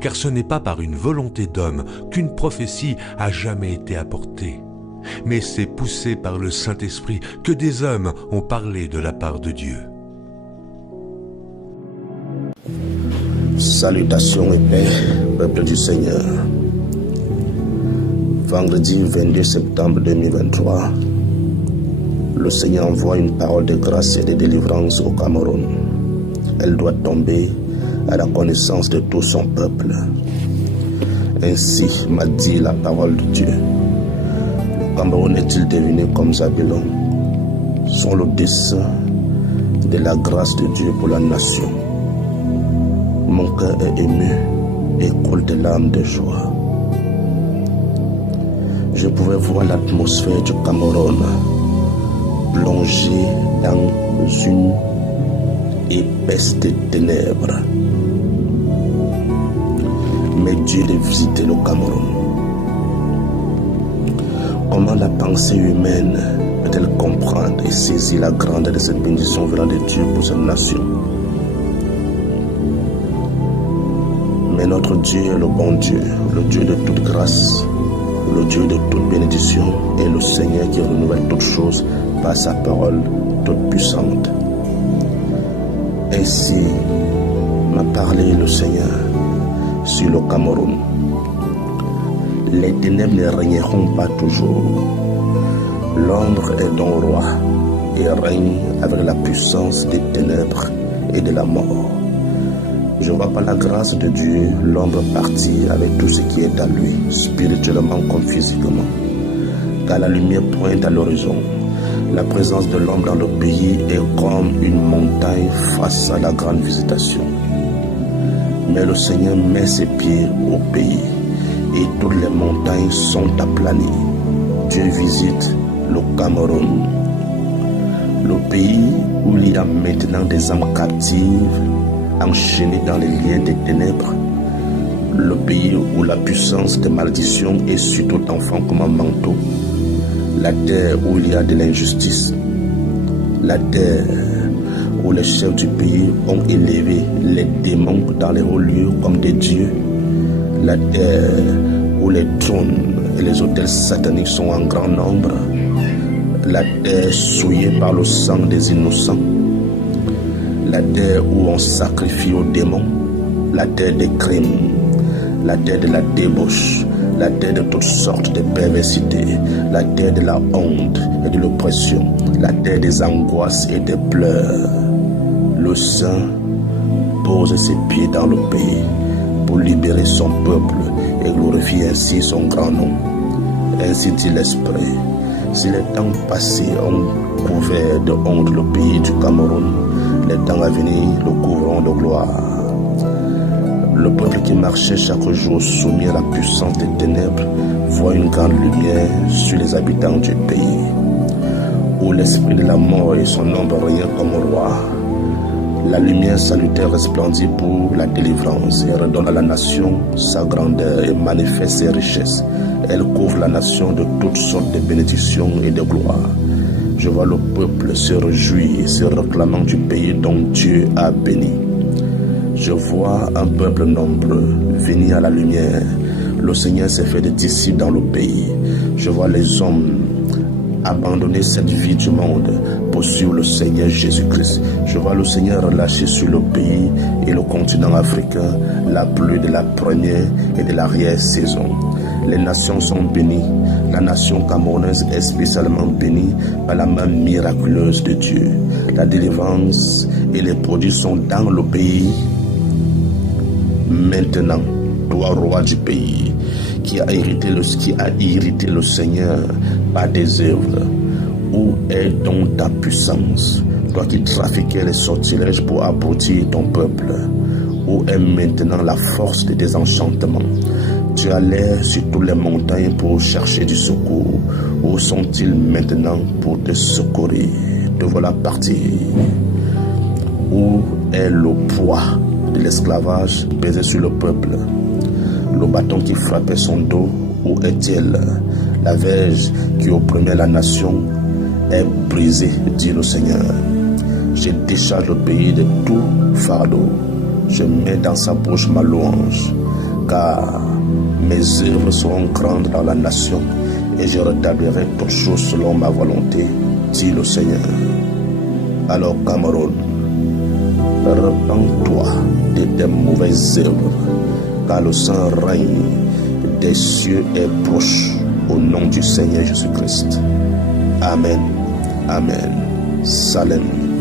car ce n'est pas par une volonté d'homme qu'une prophétie a jamais été apportée, mais c'est poussé par le Saint-Esprit que des hommes ont parlé de la part de Dieu. Salutations et paix, peuple du Seigneur. Vendredi 22 septembre 2023, le Seigneur envoie une parole de grâce et de délivrance au Cameroun. Elle doit tomber à la connaissance de tout son peuple. Ainsi m'a dit la parole de Dieu. Le Cameroun est-il devenu comme Zabulon, sans le dessein de la grâce de Dieu pour la nation? Mon cœur est ému et coule des larmes de joie. Je pouvais voir l'atmosphère du Cameroun plongée dans une épaisse de ténèbres. Mais Dieu a visité le Cameroun. Comment la pensée humaine peut-elle comprendre et saisir la grandeur de cette bénédiction venant de Dieu pour cette nation? Mais notre Dieu est le bon Dieu, le Dieu de toute grâce, le Dieu de toute bénédiction et le Seigneur qui renouvelle toutes choses par sa parole toute puissante. Ainsi m'a parlé le Seigneur sur le Cameroun. Les ténèbres ne régneront pas toujours. L'ombre est donc roi et règne avec la puissance des ténèbres et de la mort. Je vois par la grâce de Dieu l'ombre partir avec tout ce qui est à lui, spirituellement comme physiquement. Car la lumière pointe à l'horizon. La présence de l'homme dans le pays est comme une montagne face à la grande visitation. Mais le Seigneur met ses pieds au pays et toutes les montagnes sont aplanies. Dieu visite le Cameroun, le pays où il y a maintenant des âmes captives enchaînés dans les liens des ténèbres, le pays où la puissance des malédictions est sur tout enfant comme un manteau, la terre où il y a de l'injustice, la terre où les chefs du pays ont élevé les démons dans les hauts lieux comme des dieux, la terre où les trônes et les autels sataniques sont en grand nombre, la terre souillée par le sang des innocents, la terre où on sacrifie aux démons, la terre des crimes, la terre de la débauche, la terre de toutes sortes de perversités, la terre de la honte et de l'oppression, la terre des angoisses et des pleurs. Le Saint pose ses pieds dans le pays pour libérer son peuple et glorifier ainsi son grand nom. Ainsi dit l'Esprit. Si les temps passés ont couvert de honte le pays du Cameroun, les temps à venir le couvriront de gloire. Le peuple qui marchait chaque jour soumis à la puissance des ténèbres voit une grande lumière sur les habitants du pays, où l'esprit de la mort et son ombre règnent comme roi. La lumière salutaire resplendit pour la délivrance et redonne à la nation sa grandeur et manifeste ses richesses. Elle couvre la nation de toutes sortes de bénédictions et de gloire. Je vois le peuple se réjouir, se réclamant du pays dont Dieu a béni. Je vois un peuple nombreux venir à la lumière. Le Seigneur s'est fait des disciples dans le pays. Je vois les hommes abandonner cette vie du monde pour suivre le Seigneur Jésus-Christ. Je vois le Seigneur relâcher sur le pays et le continent africain la pluie de la première et de l'arrière-saison. Les nations sont bénies. La nation camerounaise est spécialement bénie par la main miraculeuse de Dieu. La délivrance et les produits sont dans le pays. Maintenant, toi, roi du pays, qui a irrité le Seigneur par des œuvres, où est donc ta puissance? Toi qui trafiquais les sortilèges pour abrutir ton peuple, où est maintenant la force des désenchantements? Tu allais sur toutes les montagnes pour chercher du secours. Où sont-ils maintenant pour te secourir? Te voilà parti. Où est le poids de l'esclavage pesé sur le peuple? Le bâton qui frappait son dos, où est-il? La verge qui opprimait la nation est brisée, dit le Seigneur. Je décharge le pays de tout fardeau. Je mets dans sa bouche ma louange. car mes œuvres seront grandes dans la nation et je rétablirai toutes choses selon ma volonté, dit le Seigneur. Alors Cameroun, repens-toi de tes mauvaises œuvres, car le saint règne des cieux est proche, au nom du Seigneur Jésus-Christ. Amen. Amen. Salem.